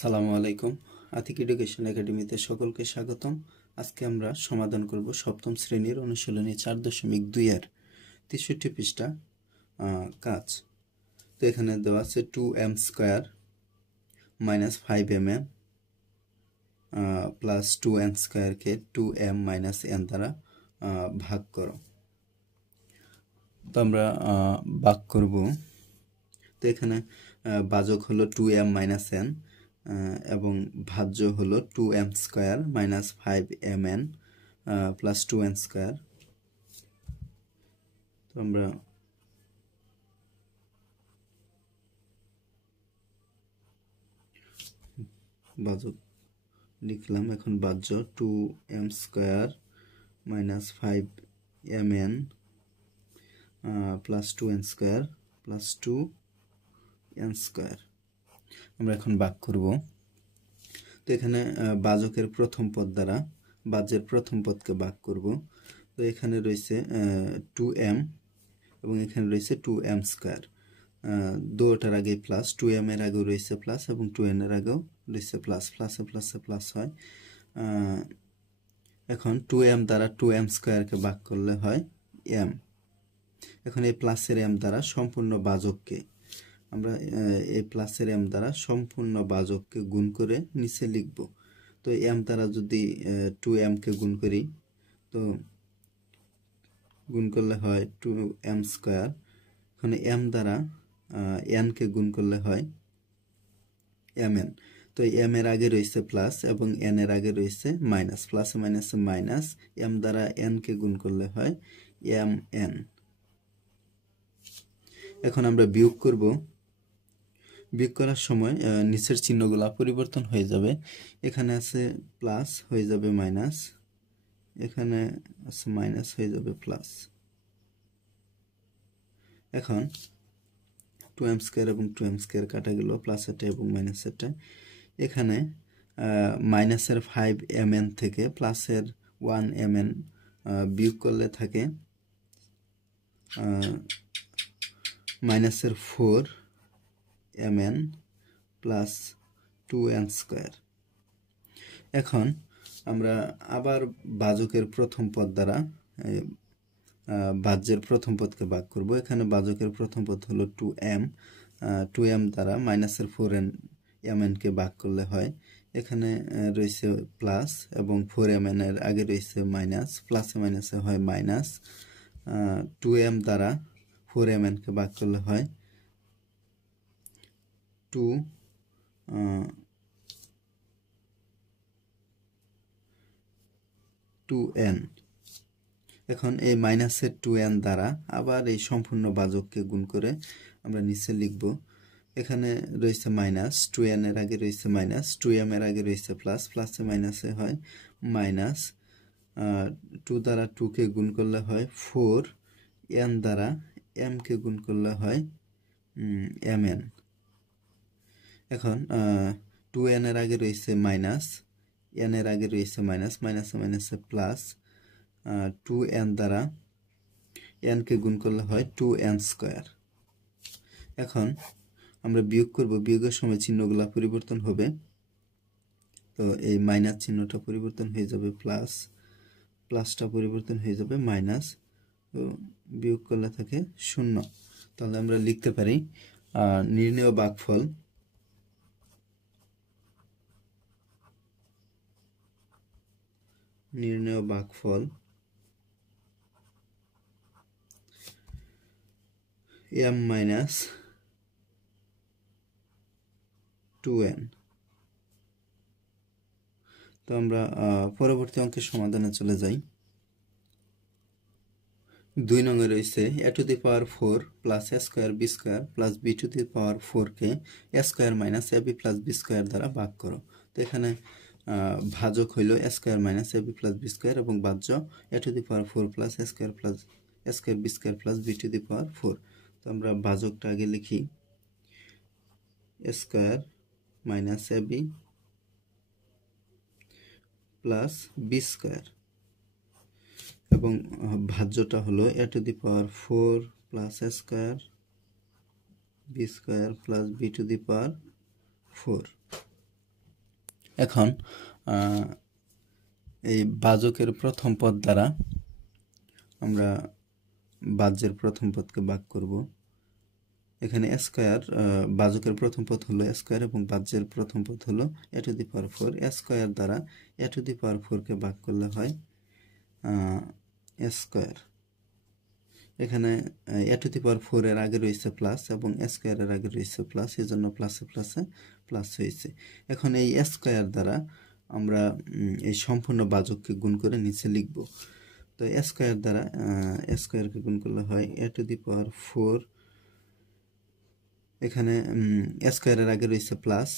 আসসালামু আলাইকুম। আতিক এডুকেশন একাডেমিতে সকলকে স্বাগতম। আজকে আমরা সমাধান করব সপ্তম শ্রেণীর অনুশীলনী 4.2 এর 63 পৃষ্ঠা কাজ। তো এখানে দেওয়া আছে 2m square minus 5m plus 2n স্কয়ারকে 2m minus n দ্বারা ভাগ করো। তো আমরা ভাগ করব। তো এখানে ভাজক হলো 2m মাইনাস n এবং ভাজ্য হলো 2m square minus 5mn plus 2n square. তো আমরা ভাজক লিখলাম, এখন ভাজ্য 2m square minus 5mn plus 2n square plus 2n square. আমরা এখন ভাগ করব। তো এখানে ভাজকের প্রথম পদ দ্বারা ভাজ্যের প্রথম পদকে ভাগ করব। তো এখানে রয়েছে 2m এবং এখানে রয়েছে 2m স্কয়ার। দুটোর আগে প্লাস, 2m এর আগেও রয়েছে প্লাস এবং 2n এর আগেও রয়েছে প্লাস। প্লাসে প্লাসে প্লাস হয়। এখন 2m দ্বারা 2m স্কয়ারকে ভাগ করলে হয় m। এখন এই প্লাসের m দ্বারা সম্পূর্ণ ভাজককে আমরা এই প্লাসের m দ্বারা সম্পূর্ণ ভাজককে গুণ করে নিচে লিখব। তো m দ্বারা যদি 2m কে গুণ করি, তো গুণ করলে হয় 2m স্কয়ার। এখন m দ্বারা n কে গুণ করলে হয় mn। তো m এর আগে রয়েছে প্লাস এবং n এর আগে রয়েছে মাইনাস। প্লাসে মাইনাসে মাইনাস, m দ্বারা n কে গুণ করলে হয় mn। এখন আমরা বিয়োগ করব। বিয়োগ করার সময় নিচের চিহ্নগুলো পরিবর্তন হয়ে যাবে। এখানে আছে প্লাস হয়ে যাবে মাইনাস, এখানে আছে মাইনাস হয়ে যাবে প্লাস। এখন 2m স্কয়ার এবং 2m স্কয়ার কাটা গেল, প্লাসেরটা এবং মাইনাসেরটা। এখানে মাইনাসের 5mn থেকে প্লাসের 1mn বিয়োগ করলে থাকে মাইনাসের 4mn প্লাস 2n স্কয়ার। এখন আমরা আবার ভাজকের প্রথম পদ দ্বারা ভাজ্যের প্রথম পদকে ভাগ করব। এখানে ভাজকের প্রথম পদ হলো 2m দ্বারা মাইনাসের 4mn কে ভাগ করলে হয়, এখানে রয়েছে প্লাস এবং 4mn এর আগে রয়েছে মাইনাস। প্লাসে মাইনাসে হয় মাইনাস। 2m দ্বারা 4mn কে ভাগ করলে হয় 2n। এখন এই মাইনাসের 2n দ্বারা আবার এই সম্পূর্ণ ভাজককে গুণ করে আমরা নিচে লিখব। এখানে রয়েছে মাইনাস, 2n এর আগে রয়েছে মাইনাস, 2m এর আগে রয়েছে প্লাস। প্লাসে মাইনাসে হয় মাইনাস। 2 দ্বারা 2 কে গুণ করলে হয় 4, n দ্বারা m কে গুণ করলে হয় mn। এখন 2n এর আগে রয়েছে মাইনাস, n এর আগে রয়েছে মাইনাস, মাইনাসে মাইনাসে প্লাস। 2n দ্বারা n কে গুণ করলে হয় 2n স্কয়ার। এখন আমরা বিয়োগ করব। বিয়োগের সময় চিহ্নগুলো পরিবর্তন হবে। তো এই মাইনাস চিহ্নটা পরিবর্তন হয়ে যাবে প্লাস, প্লাসটা পরিবর্তন হয়ে যাবে মাইনাস। তো বিয়োগ করলে থাকে 0। তাহলে আমরা লিখতে পারি নির্ণেয় ভাগফল m মাইনাস 2n। তো আমরা পরবর্তী অঙ্কের সমাধানে চলে যাই। 2 নং রয়েছে a to the power 4 plus a square b square plus b to the power 4 কে a square minus ab plus b square দ্বারা ভাগ করো। তো এখানে ভাজক হইল a square minus ab plus b square এবং ভাজ্য a to the power 4 plus a square plus a square b square plus b to the power 4। তো আমরা ভাজকটা আগে লিখি, a square minus ab plus b square এবং ভাজ্যটা হলো a to the power 4 plus a square b square plus b to the power 4। এখন এই বাজকের প্রথম পদ দ্বারা আমরা বাজ্যের প্রথম পদকে ভাগ করব। এখানে স্কয়ার, বাজকের প্রথম পদ হলো স্কয়ার এবং বাজ্যের প্রথম পদ হলো a to the power 4। Square দ্বারা a টু দি পাওয়ার 4 কে ভাগ করলে হয় স্কয়ার। এখানে a টু দি পাওয়ার 4 এর আগে রয়েছে প্লাস এবং স্কয়ারের আগে রয়েছে প্লাস, এই জন্য প্লাসে প্লাসে প্লাস হয়েছে। এখন এই স্কয়ার দ্বারা আমরা এই সম্পূর্ণ বাজককে গুণ করে নিচে লিখব। তো স্কয়ার দ্বারা স্কয়ারকে গুণ করলে হয় a টু দি পাওয়ার 4। এখানে স্কয়ারের আগে রয়েছে প্লাস,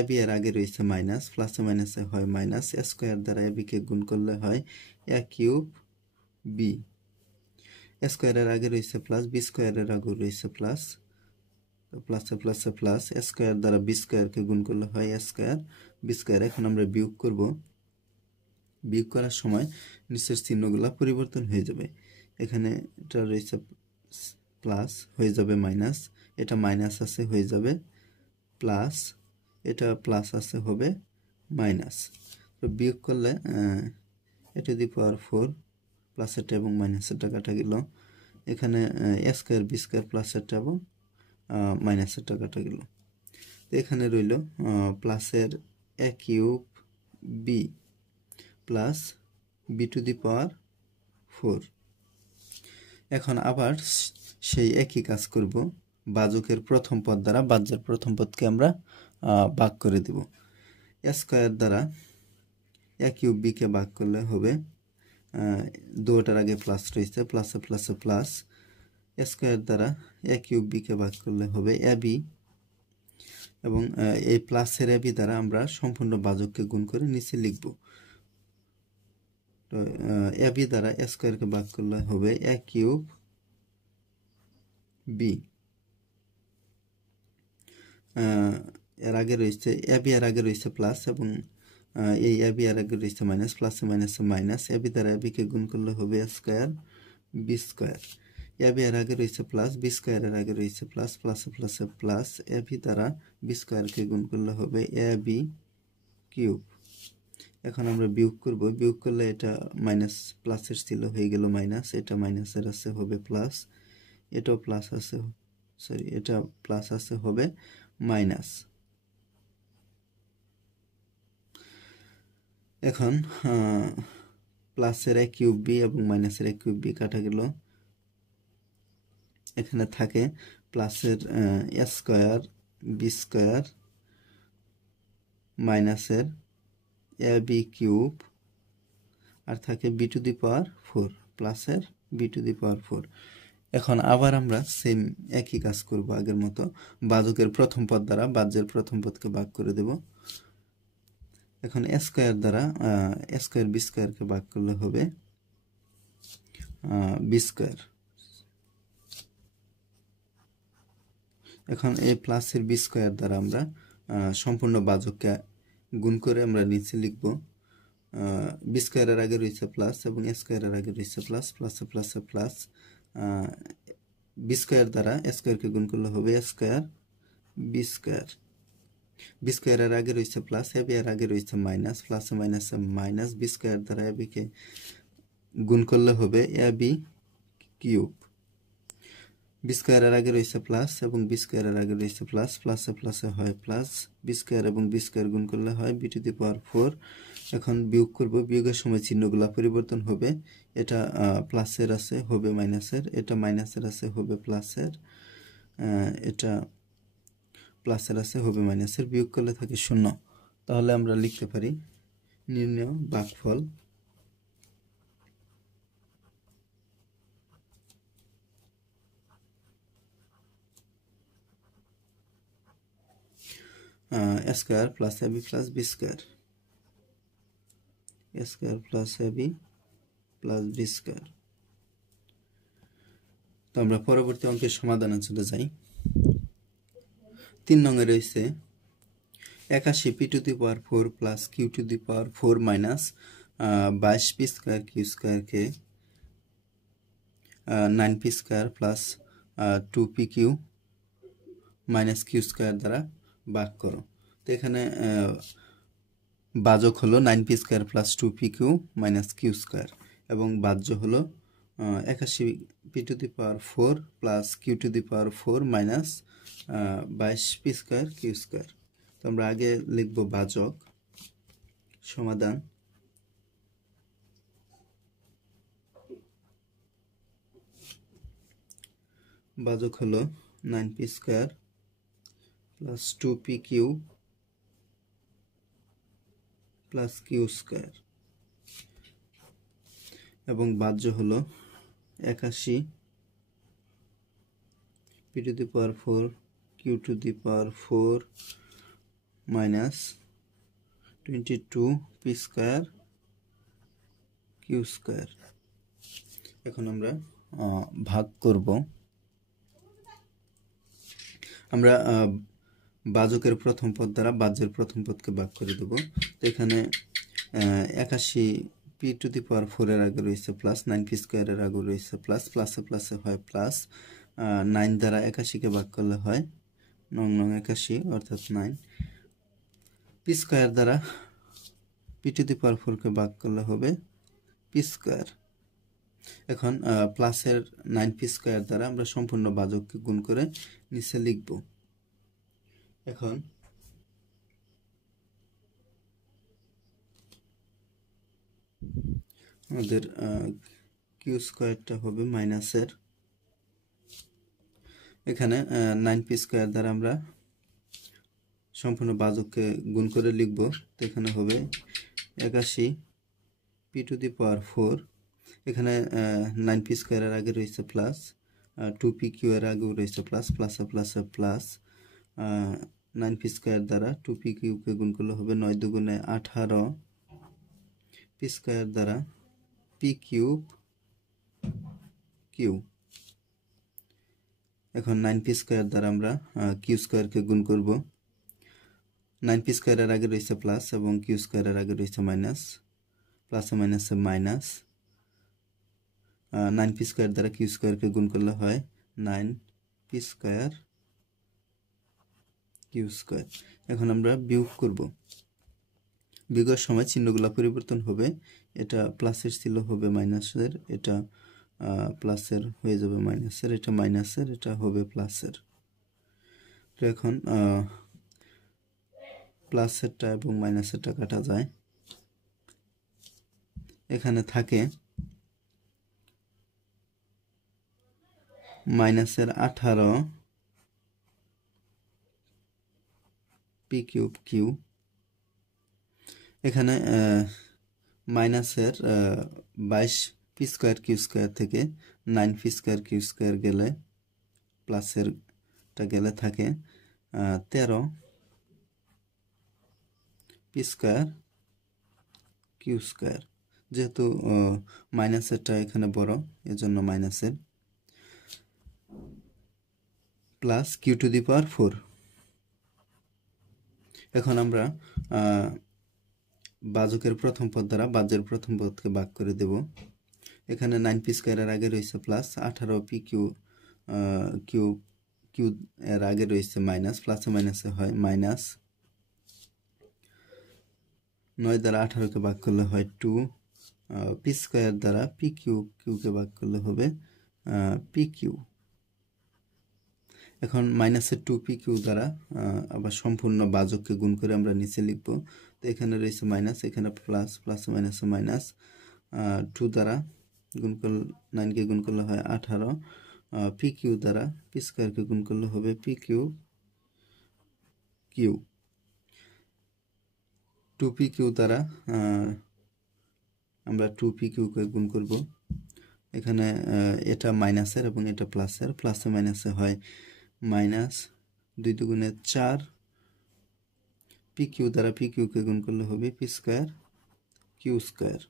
ab এর আগে রয়েছে মাইনাস, প্লাসে মাইনাসে হয় মাইনাস। স্কয়ার দ্বারা ab কে গুণ করলে হয় a কিউব b। স্কয়ারের আগে রয়েছে প্লাস, বি স্কয়ারের আগে রয়েছে প্লাস, প্লাসে প্লাসে প্লাস। স্কয়ার দ্বারা বি স্কয়ারকে গুণ করলে হয় a স্কয়ার বি স্কয়ার। এখন আমরা বিয়োগ করব। বিয়োগ করার সময় নিচের চিহ্নগুলো পরিবর্তন হয়ে যাবে। এখানে এটা রয়েছে প্লাস, হয়ে যাবে মাইনাস, এটা মাইনাস আছে হয়ে যাবে প্লাস, এটা প্লাস আছে হবে মাইনাস। তো বিয়োগ করলে a টু দি পাওয়ার 4 প্লাসেরটা এবং মাইনাসেরটা কাটা গেল। এখানে a স্কয়ার বি স্কয়ার প্লাসেরটা এবং মাইনাসেরটা কাটা গেল। তো এখানে রইল প্লাসের a cube b plus b to the power 4। এখন আবার সেই একই কাজ করব, বাজকের প্রথম পদ দ্বারা বাজ্যের প্রথম পদকে আমরা ভাগ করে দেব। স্কয়ার দ্বারা a কিউব b কে ভাগ করলে হবে, দুটার আগে প্লাস রয়েছে, প্লাসে প্লাসে প্লাস। স্কয়ার দ্বারা a কিউব b কে ভাগ করলে হবে ab, এবং এই প্লাসের ab দ্বারা আমরা সম্পূর্ণ বাজককে গুণ করে নিচে লিখব। তো ab দ্বারা স্কয়ারকে ভাগ করলে হবে a কিউব b। এর আগে রয়েছে ab এর আগে রয়েছে প্লাস এবং এই ab এর আগে রয়েছে মাইনাস, প্লাসে মাইনাসে মাইনাস। ab দ্বারা ab কে গুণ করলে হবে a square b square. ab এর আগে রয়েছে প্লাস, b স্কয়ারের আগে রয়েছে প্লাস, প্লাসে প্লাসে প্লাস। ab দ্বারা b স্কয়ারকে গুণ করলে হবে ab কিউব। এখন আমরা বিয়োগ করব। বিয়োগ করলে এটা মাইনাস প্লাসের ছিল হয়ে গেল মাইনাস, এটা মাইনাসের আছে হবে প্লাস, এটাও প্লাস আছে, সরি এটা প্লাস আছে হবে মাইনাস। এখন প্লাসের a কিউব b এবং মাইনাসের a কিউব b কাটা গেল। এখানে থাকে প্লাসের a স্কয়ার b স্কয়ার মাইনাসের ab কিউব, আর থাকে b টু দি পাওয়ার 4 প্লাসের b টু দি পাওয়ার 4। এখন আবার আমরা সেম একই কাজ করব আগের মতো, বাজকের প্রথম পদ দ্বারা বাজ্যের প্রথম পদকে ভাগ করে দেব। এখন স্কয়ার দ্বারা স্কয়ার বি স্কয়ারকে ভাগ করলে হবে বি স্কয়ার। এখন এই প্লাসের বি স্কয়ার দ্বারা আমরা সম্পূর্ণ বাজককে গুণ করে আমরা নিচে লিখব। বি স্কয়ারের আগে রয়েছে প্লাস এবং স্কয়ারের আগে রয়েছে প্লাস, প্লাসে প্লাসে প্লাস। বি স্কয়ার দ্বারা স্কয়ারকে গুণ করলে হবে স্কয়ার বি স্কয়ার। বি স্কয়ারের আগে রয়েছে প্লাস, ab এর আগে রয়েছে মাইনাস, প্লাসে মাইনাসে মাইনাস। বি স্কয়ার দ্বারা ab কে গুণ করলে হবে ab কিউব। বি স্কয়ারের আগে রয়েছে প্লাস এবং বি স্কয়ারের আগে রয়েছে প্লাস, প্লাসে প্লাসে হয় প্লাস। বি স্কয়ার এবং বি স্কয়ার গুণ করলে হয় বি টু দি পাওয়ার 4। এখন বিয়োগ করব, বিয়োগের সময় চিহ্নগুলো পরিবর্তন হবে। এটা প্লাসের আছে হবে মাইনাসের, এটা মাইনাসের আছে হবে প্লাসের, এটা প্লাসের আছে হবে মাইনাসের। বিয়োগ করলে থাকে 0। তাহলে আমরা লিখতে পারি নির্ণেয় ভাগফল square plus ab plus B square, square plus ab plus B square. তো আমরা পরবর্তী অঙ্কের সমাধানে চলে যাই। 3 নং এ রয়েছে 81 p to the power 4 plus q to the power 4 minus 22 p square q স্কয়ারকে 9 p square plus 2 P Q minus q square দ্বারা ভাগ করো। তো এখানে বাজক হলো 9p square plus 2pq minus Q square এবং বাহ্য হলো 81p to the power 4 plus q to the power 4 minus 22p square Q square. তো আমরা আগে লিখব বাজক। সমাধান বাজক হলো 9p square plus 2pq plus Q square এবং বাহ্য হলো 81p to the power 4 Q to the power 4 minus 22p square Q square. এখন আমরা ভাগ করব। আমরা বাজকের প্রথম পদ দ্বারা বাহ্যের প্রথম পদকে ভাগ করে দেব। তো এখানে 81p টু দি পাওয়ার 4 এর আগে রয়েছে প্লাস, 9p স্কোয়ারের আগে রয়েছে প্লাস, প্লাসে প্লাসে হয় প্লাস, 9 দ্বারা 81কে ভাগ করলে হয় 9 81 অর্থাৎ 9। পি স্কোয়ার দ্বারা p টু দি পাওয়ার 4 কে ভাগ করলে হবে p স্কোয়ার। এখন প্লাসের 9p স্কোয়ার দ্বারা আমরা সম্পূর্ণ বাজককে গুণ করে নিচে লিখব। এখন আমাদের কিউ স্কোয়ারটা হবে মাইনাসের, এখানে 9p স্কোয়ার দ্বারা আমরা সম্পূর্ণ বাজককে গুণ করে লিখব। তো এখানে হবে 81p টু দি পাওয়ার 4, এখানে 9p স্কোয়ারের আগে রয়েছে প্লাস, 2pq এর আগেও রয়েছে প্লাস, প্লাসে প্লাসে প্লাস, 9p স্কোয়ার দ্বারা 2pq কে গুণ করলে হবে 9 দুগুণে 18, p স্কোয়ার দ্বারা p কিউব কিউ। এখন 9p স্কোয়ার দ্বারা আমরা কিউ স্কোয়ারকে গুণ করব। 9p স্কোয়ারের আগে রয়েছে প্লাস এবং কিউ স্কোয়ারের আগে রয়েছে মাইনাস, প্লাসে মাইনাসে মাইনাস, 9p স্কোয়ার দ্বারা কিউ স্কোয়ারকে গুণ করলে হয় 9p স্কোয়ার কিউ স্কোয়ার। এখন আমরা বিয়োগ করব। বিয়োগের সময় চিহ্নগুলো পরিবর্তন হবে, এটা প্লাসের ছিল হবে মাইনাসের, এটা প্লাসের হয়ে যাবে মাইনাসের, এটা মাইনাসের, এটা হবে প্লাসের। তো এখন প্লাসেরটা এবং মাইনাসেরটা কাটা যায়, এখানে থাকে মাইনাসের 18 পি কিউব কিউ, এখানে মাইনাসের 22p স্কোয়ার কিউ স্কোয়ার থেকে 9p স্কোয়ার কিউ স্কোয়ার গেলে প্লাসেরটা গেলে থাকে 13p স্কোয়ার কিউ স্কোয়ার। যেহেতু মাইনাসেরটা এখানে বড় এজন্য মাইনাসের, plus q to the power 4। এখন আমরা বাজকের প্রথম পদ দ্বারা বাহ্যের প্রথম পদকে ভাগ করে দেব। এখানে 9p স্কোয়ারের আগে রয়েছে plus, 18p Q Q Q এর আগে রয়েছে মাইনাস, প্লাসে মাইনাসে হয় মাইনাস, 9 দ্বারা 18কে ভাগ করলে হয় 2, p স্কোয়ার দ্বারা p কিউ কিউকে ভাগ করলে হবে p কিউ। এখন মাইনাসের 2p কিউ দ্বারা আবার সম্পূর্ণ বাজককে গুণ করে আমরা নিচে লিখব। তো এখানে রয়েছে মাইনাস, এখানে প্লাস, প্লাসে মাইনাসে মাইনাস, 2 দ্বারা গুণ করলে 9কে গুণ করলে হয় 18, p কিউ দ্বারা p স্কোয়ারকে গুণ করলে হবে p Q Q. 2p Q দ্বারা আমরা 2p কিউকে গুণ করব। এখানে এটা মাইনাসের এবং এটা প্লাসের, প্লাসে মাইনাসে হয় মাইনাস, 2 দুগুণে 4, পি কিউ দ্বারা পি কিউকে গুণ করলে হবে পি স্কোয়ার কিউ স্কোয়ার।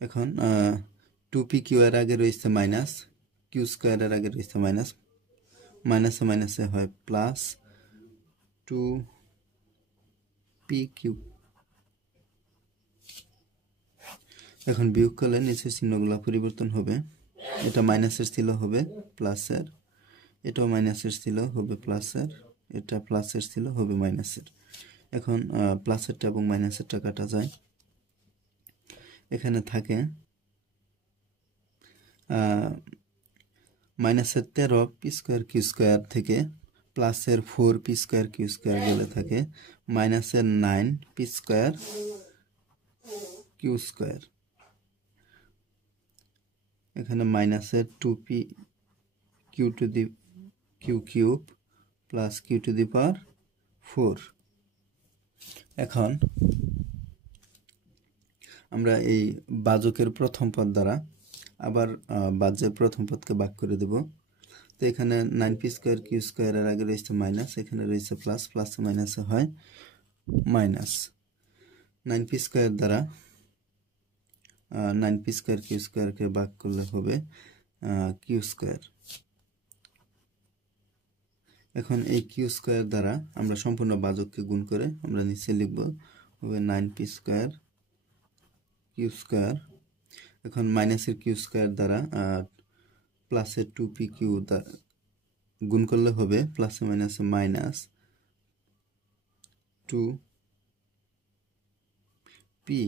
এখন 2p কিউ এর আগে রয়েছে মাইনাস, কিউ স্কোয়ারের আগে রয়েছে মাইনাস, মাইনাসে মাইনাসে হয় প্লাস 2p কিউ। এখন বিয়োগ করলে নিচের চিহ্নগুলো পরিবর্তন হবে, এটা মাইনাসের ছিল হবে প্লাসের, এটাও মাইনাসের ছিল হবে প্লাসের, এটা প্লাসের ছিল হবে মাইনাসের। এখন প্লাসেরটা এবং মাইনাসেরটা কাটা যায়। এখানে থাকে মাইনাসের 13 পি স্কোয়ার কিউ স্কোয়ার থেকে প্লাসের 4 পি স্কোয়ার কিউ স্কোয়ার গেলে থাকে মাইনাসের 9 পি স্কোয়ার কিউ স্কোয়ার। এখানে মাইনাসের 2 P q to the q cube plus q to the power 4। এখন আমরা এই বাজকের প্রথম পদ দ্বারা আবার বাজ্যের প্রথম পদকে ভাগ করে দেব। তো এখানে 9 পি স্কোয়ার কিউ স্কোয়ারের আগে রয়েছে মাইনাস, এখানে রয়েছে প্লাস, প্লাসে মাইনাসে হয় মাইনাস। 9 পি স্কোয়ার দ্বারা 9 পি স্কোয়ার কিউ স্কোয়ারকে ভাগ করলে হবে কিউ স্কোয়ার। এখন এই কিউ স্কোয়ার দ্বারা আমরা সম্পূর্ণ বাজককে গুণ করে আমরা নিচে লিখব হবে 9 পি স্কোয়ার কিউ স্কোয়ার। এখন মাইনাসের কিউ স্কোয়ার দ্বারা প্লাসের 2 পি কিউ গুণ করলে হবে প্লাসে মাইনাসে minus 2 P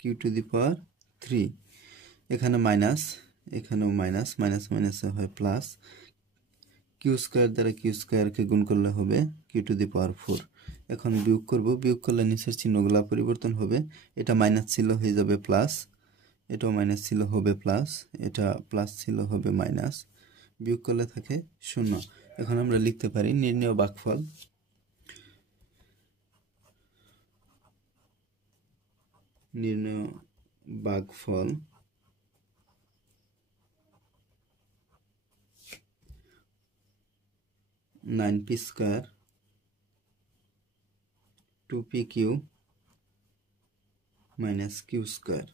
q to the power 3। এখানে মাইনাস, এখানেও মাইনাস, মাইনাস মাইনাসে হয় প্লাস। কিউ স্কোয়ার দ্বারা কিউ স্কোয়ারকে গুণ করলে হবে কিউ টু দি পাওয়ার 4। এখন বিয়োগ করব, বিয়োগ করলে নিচের চিহ্নগুলো পরিবর্তন হবে। এটা মাইনাস ছিল হয়ে যাবে প্লাস, এটাও মাইনাস ছিল হবে প্লাস, এটা প্লাস ছিল হবে মাইনাস, বিয়োগ করলে থাকে 0। এখন আমরা লিখতে পারি নির্ণেয় ভাগফল। নির্ণেয় ভাগফল 9 P square 2 P Q minus Q square.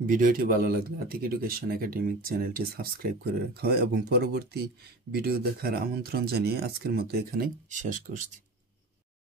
ভিডিওটি ভালো লাগলে আতিক এডুকেশন একাডেমিক চ্যানেলটি সাবস্ক্রাইব করে রাখা হয় এবং পরবর্তী ভিডিও দেখার আমন্ত্রণ জানিয়ে আজকের মতো এখানেই শেষ করছি।